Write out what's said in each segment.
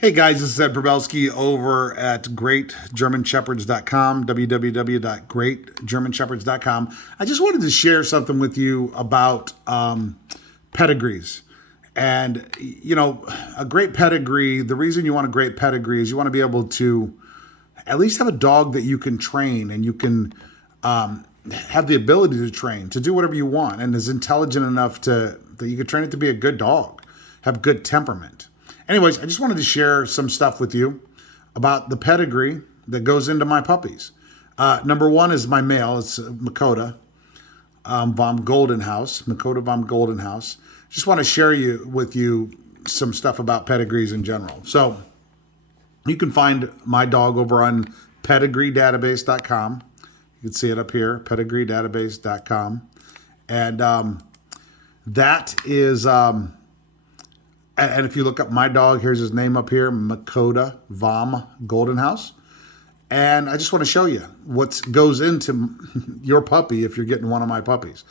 Hey guys, this is Ed Probelski over at greatgermanshepherds.com, www.greatgermanshepherds.com. I just wanted to share something with you about pedigrees. And, you know, a great pedigree, the reason you want a great pedigree is you want to be able to at least have a dog that you can train and you can have the ability to train, to do whatever you want, and is intelligent enough that you can train it to be a good dog, have good temperament. Anyways, I just wanted to share some stuff with you about the pedigree that goes into my puppies. Number one is my male. It's Makota vom Goldenhouse. Makota vom Goldenhouse. Just want to share with you some stuff about pedigrees in general. So you can find my dog over on pedigreedatabase.com. You can see it up here, pedigreedatabase.com. And that is... and if you look up my dog, here's his name up here, Makota vom Goldenhouse. And I just want to show you what goes into your puppy if you're getting one of my puppies.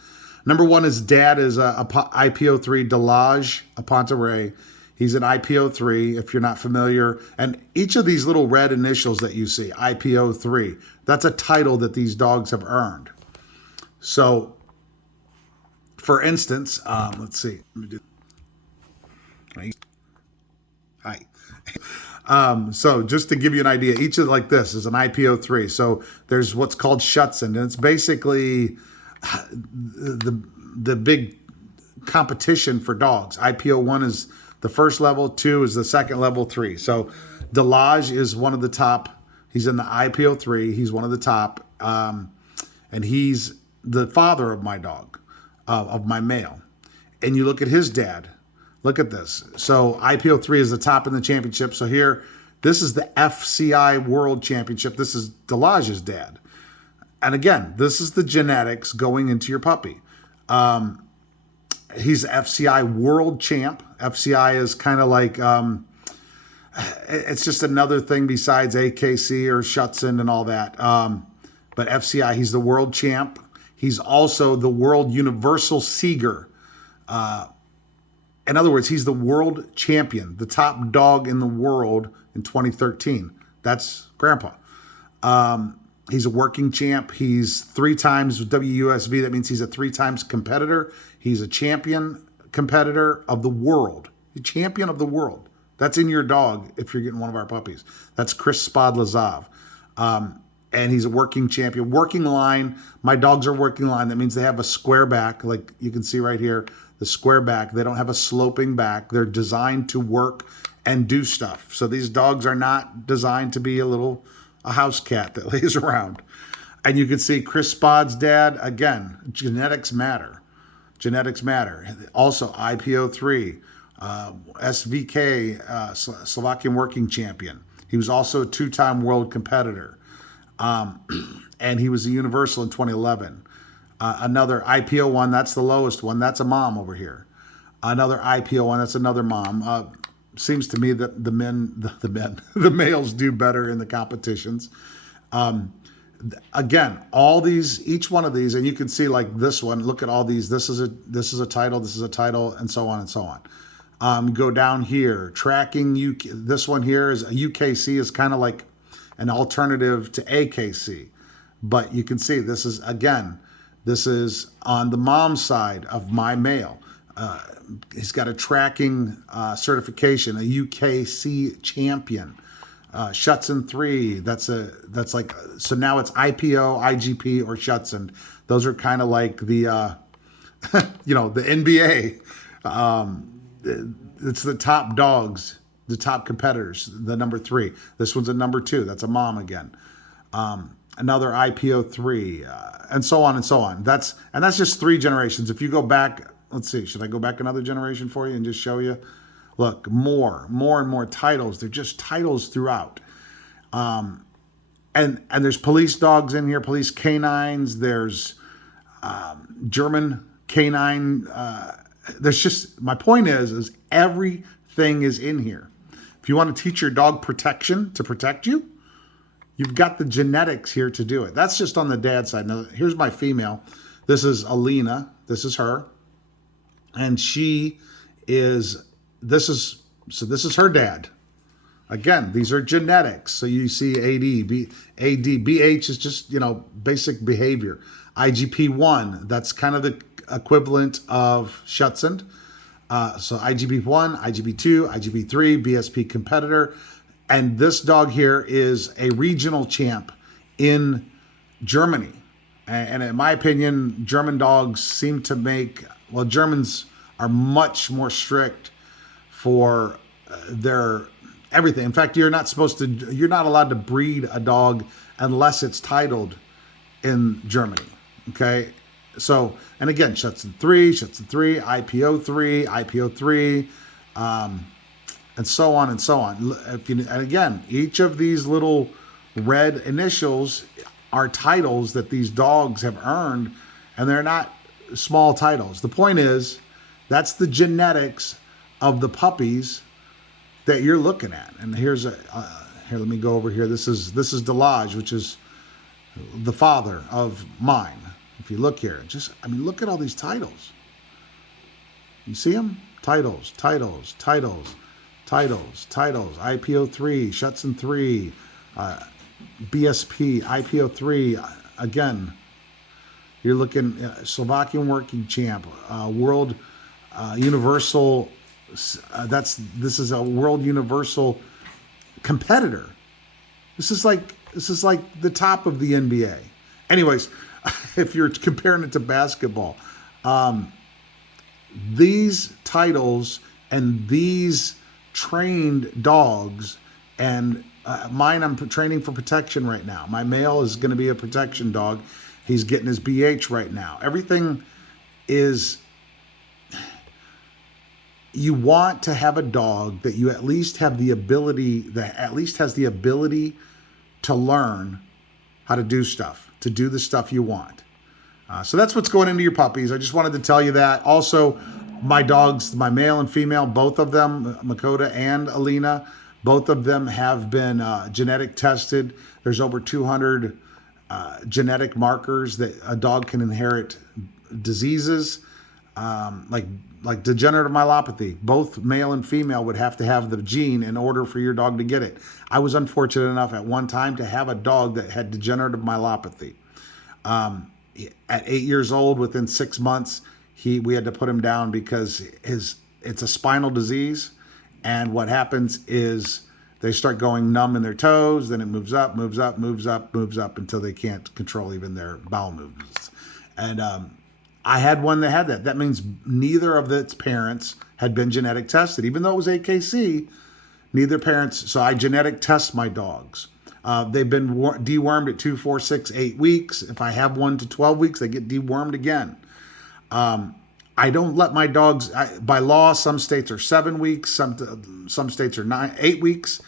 Number one is dad is a IPO3 Delage Aponte. He's an IPO3 if you're not familiar. And each of these little red initials that you see, IPO3, that's a title that these dogs have earned. So, for instance, let's see. Hi. So just to give you an idea, each of like this is an IPO3. So there's what's called Schutzund, and it's basically the big competition for dogs. IPO1 is the first level, 2 is the second level, 3. So Delage is one of the top. He's in the IPO3. He's one of the top, and he's the father of my dog, of my male. And you look at his dad. Look at this. So IPO3 is the top in the championship. So here, this is the FCI World Championship. This is Delage's dad. And again, this is the genetics going into your puppy. He's FCI World Champ. FCI is kind of like, it's just another thing besides AKC or Schutzund and all that. But FCI, he's the World Champ. He's also the World Universal Seeger. In other words, he's the world champion, the top dog in the world in 2013. That's Grandpa. He's a working champ. He's 3 times WUSV. That means he's a 3 times competitor. He's a champion competitor of the world. The champion of the world. That's in your dog if you're getting one of our puppies. That's Chris Spadlazov. And he's a working champion. Working line. My dogs are working line. That means they have a square back, like you can see right here. The square back. They don't have a sloping back. They're designed to work and do stuff. So these dogs are not designed to be a house cat that lays around. And you can see Chris Spad's dad, again, genetics matter. Genetics matter. Also IPO3, SVK, Slovakian working champion. He was also a 2-time world competitor. And he was a universal in 2011. Another IPO1, that's the lowest one. That's a mom over here. Another IPO1, that's another mom. Seems to me that the males do better in the competitions. Again, each one of these, and you can see like this one. Look at all these. This is a title. This is a title, and so on and so on. Go down here. Tracking UK. This one here is a UKC is kind of like an alternative to AKC, but you can see this is again. This is on the mom's side of my male. He's got a tracking certification, a UKC champion. Schutzund 3, that's like, so now it's IPO, IGP, or Schutzund. Those are kind of like the, the NBA. It's the top dogs, the top competitors, the number 3. This one's a number 2. That's a mom again. Another IPO3, and so on and so on. That's just 3 generations. If you go back, let's see, should I go back another generation for you and just show you? Look, more and more titles. They're just titles throughout. And there's police dogs in here, police canines. There's German canine. There's just, my point is everything is in here. If you want to teach your dog protection to protect you, you've got the genetics here to do it. That's just on the dad side. Now, here's my female. This is Alina. This is her. And this is her dad. Again, these are genetics. So you see BH is just, basic behavior. IGP-1, that's kind of the equivalent of Schutzund. So IGP-1, IGP-2, IGP-3, BSP competitor. And this dog here is a regional champ in Germany. And in my opinion, German dogs seem to Germans are much more strict for their everything. In fact, you're not allowed to breed a dog unless it's titled in Germany. Okay. So, and again, Schutzund 3, IPO 3, IPO 3, and so on and so on. And again, each of these little red initials are titles that these dogs have earned, and they're not small titles. The point is, that's the genetics of the puppies that you're looking at. And here, let me go over here. This is Delage, which is the father of mine. If you look here, look at all these titles. You see them? Titles. IPO 3, Schutzund 3, BSP, IPO 3. Again, you're looking at Slovakian Working Champ, World Universal. This is a World Universal competitor. This is like the top of the NBA. Anyways, if you're comparing it to basketball, these titles and these trained dogs, and mine, I'm training for protection right now. My male is going to be a protection dog. He's getting his BH right now. Everything is, you want to have a dog that you at least have the ability, that at least has the ability to learn how to do stuff, to do the stuff you want. So that's what's going into your puppies. I just wanted to tell you that. Also, my dogs, my male and female, both of them, Makota and Alina, both of them have been genetic tested. There's over 200 genetic markers that a dog can inherit diseases, like degenerative myelopathy. Both male and female would have to have the gene in order for your dog to get it. I was unfortunate enough at one time to have a dog that had degenerative myelopathy. At 8 years old, within 6 months, we had to put him down because it's a spinal disease, and what happens is they start going numb in their toes, then it moves up until they can't control even their bowel movements. And I had one that had that. That means neither of its parents had been genetic tested, even though it was AKC. Neither parents. So I genetic test my dogs. They've been dewormed at 2, 4, 6, 8 weeks. If I have 1 to 12 weeks, they get dewormed again. I don't let my dogs, by law, some states are 7 weeks, some states are 8 weeks.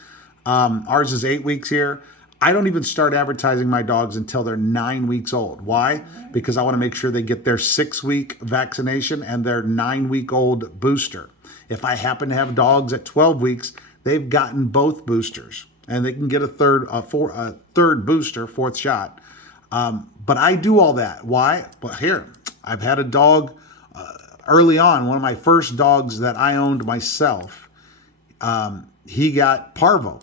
Ours is 8 weeks here. I don't even start advertising my dogs until they're 9 weeks old. Why? Because I want to make sure they get their 6-week vaccination and their 9-week-old booster. If I happen to have dogs at 12 weeks, they've gotten both boosters, and they can get a third booster, fourth shot. But I do all that. Why? Well, here, I've had a dog early on, one of my first dogs that I owned myself, he got parvo.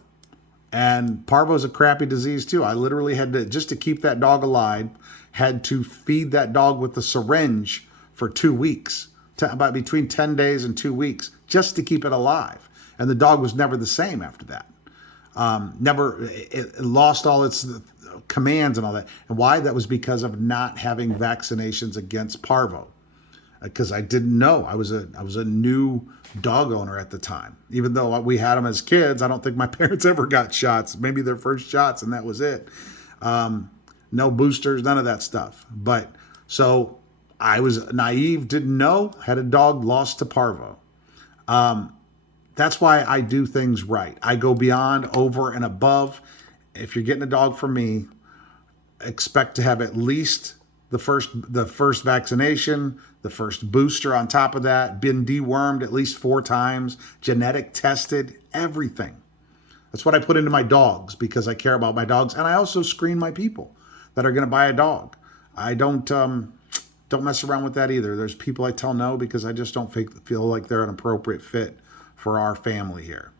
And parvo is a crappy disease too. I literally had to, just to keep that dog alive, had to feed that dog with a syringe for 2 weeks, about between 10 days and 2 weeks, just to keep it alive. And the dog was never the same after that. It lost all its commands and all that. And why? That was because of not having vaccinations against parvo. Because I didn't know. I was a new dog owner at the time. Even though we had them as kids, I don't think my parents ever got shots. Maybe their first shots, and that was it. No boosters, none of that stuff. But so I was naive, didn't know, had a dog, lost to parvo. That's why I do things right. I go beyond, over, and above. If you're getting a dog from me, expect to have at least the first vaccination, the first booster on top of that, been dewormed at least 4 times, genetic tested, everything. That's what I put into my dogs because I care about my dogs, and I also screen my people that are going to buy a dog. I don't mess around with that either. There's people I tell no because I just don't feel like they're an appropriate fit for our family here.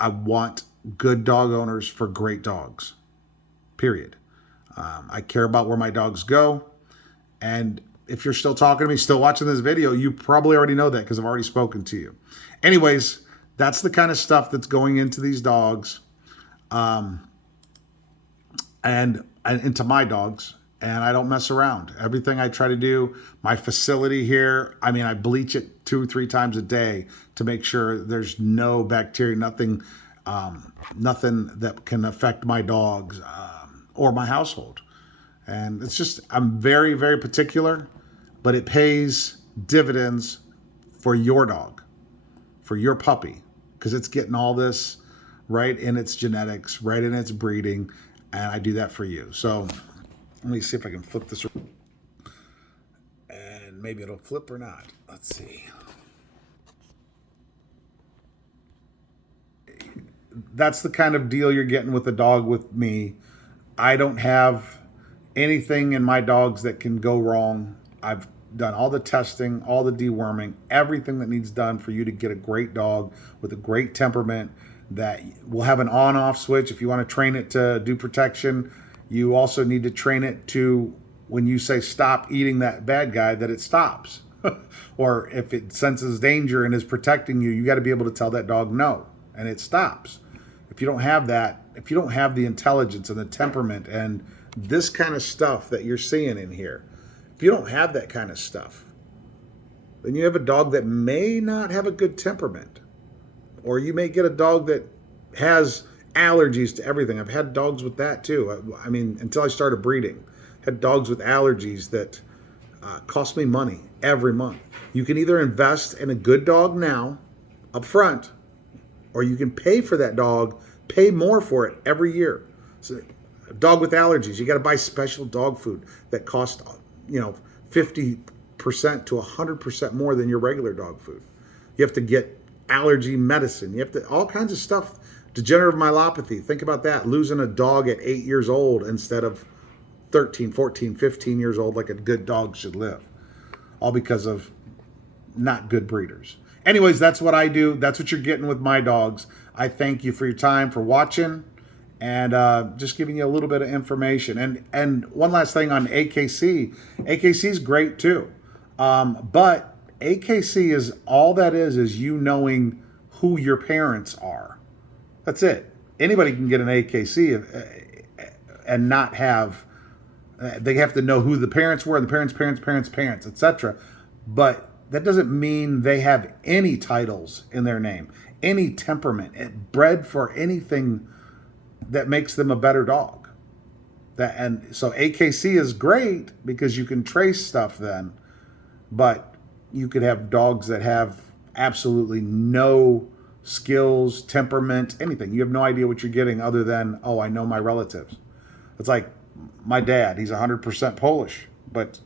I want good dog owners for great dogs, period. I care about where my dogs go. And if you're still talking to me, still watching this video, you probably already know that because I've already spoken to you. Anyways, that's the kind of stuff that's going into these dogs, and into my dogs. And I don't mess around. Everything I try to do, my facility here, I mean, I bleach it 2-3 times a day to make sure there's no bacteria, nothing that can affect my dogs or my household. And it's just, I'm very, very particular, but it pays dividends for your dog, for your puppy, because it's getting all this right in its genetics, right in its breeding, and I do that for you. So let me see if I can flip this, and maybe it'll flip or not. Let's see. That's the kind of deal you're getting with a dog with me. I don't have anything in my dogs that can go wrong. I've done all the testing, all the deworming, everything that needs done for you to get a great dog with a great temperament that will have an on-off switch. If you want to train it to do protection, you also need to train it to, when you say stop eating that bad guy, that it stops. Or if it senses danger and is protecting you, you got to be able to tell that dog no, and it stops. If you don't have that, if you don't have the intelligence and the temperament and this kind of stuff that you're seeing in here, if you don't have that kind of stuff, then you have a dog that may not have a good temperament. Or you may get a dog that has allergies to everything. I've had dogs with that too. I mean, until I started breeding, had dogs with allergies that cost me money every month. You can either invest in a good dog now, up front, or you can pay for that dog, pay more for it every year. So, a dog with allergies, you got to buy special dog food that costs, 50% to 100% more than your regular dog food. You have to get allergy medicine. You have to, all kinds of stuff. Degenerative myelopathy. Think about that. Losing a dog at 8 years old instead of 13, 14, 15 years old like a good dog should live. All because of not good breeders. Anyways, that's what I do. That's what you're getting with my dogs. I thank you for your time, for watching, and just giving you a little bit of information. And one last thing on AKC. AKC is great too. But AKC is, all that is you knowing who your parents are. That's it. Anybody can get an AKC and not have, they have to know who the parents were, and the parents, etc. But that doesn't mean they have any titles in their name, any temperament, bred for anything that makes them a better dog. And so AKC is great because you can trace stuff then, but you could have dogs that have absolutely no skills, temperament, anything. You have no idea what you're getting other than, oh, I know my relatives. It's like my dad, he's 100% Polish, but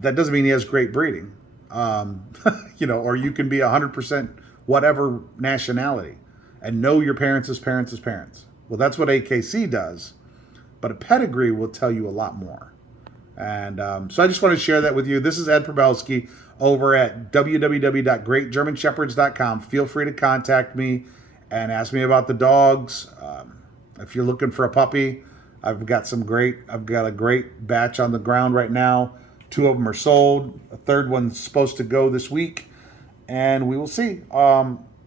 that doesn't mean he has great breeding. Or you can be 100% whatever nationality and know your parents' parents. Well, that's what AKC does, but a pedigree will tell you a lot more. And so I just want to share that with you. This is Ed Probelski over at www.greatgermanshepherds.com. Feel free to contact me and ask me about the dogs. If you're looking for a puppy, I've got a great batch on the ground right now. 2 of them are sold. A third one's supposed to go this week, and we will see.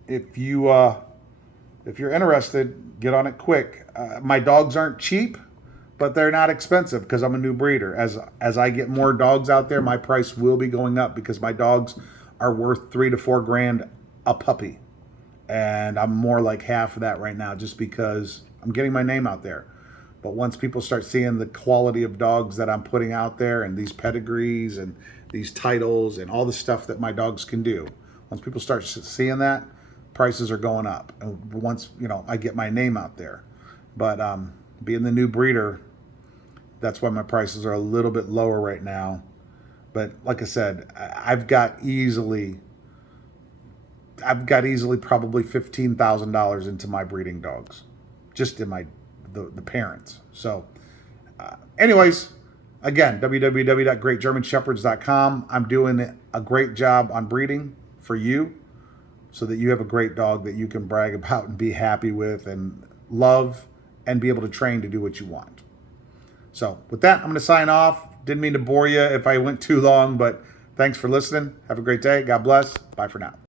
If you're interested, get on it quick. My dogs aren't cheap, but they're not expensive because I'm a new breeder. As I get more dogs out there, my price will be going up because my dogs are worth $3,000 to $4,000 a puppy, and I'm more like half of that right now just because I'm getting my name out there. But once people start seeing the quality of dogs that I'm putting out there and these pedigrees and these titles and all the stuff that my dogs can do, once people start seeing that, prices are going up. And once, I get my name out there. But being the new breeder, that's why my prices are a little bit lower right now. But like I said, I've got easily probably $15,000 into my breeding dogs, just in the parents. So anyways, again, www.greatgermanshepherds.com. I'm doing a great job on breeding for you. so that you have a great dog that you can brag about and be happy with and love and be able to train to do what you want. So with that, I'm going to sign off. Didn't mean to bore you if I went too long, but thanks for listening. Have a great day. God bless. Bye for now.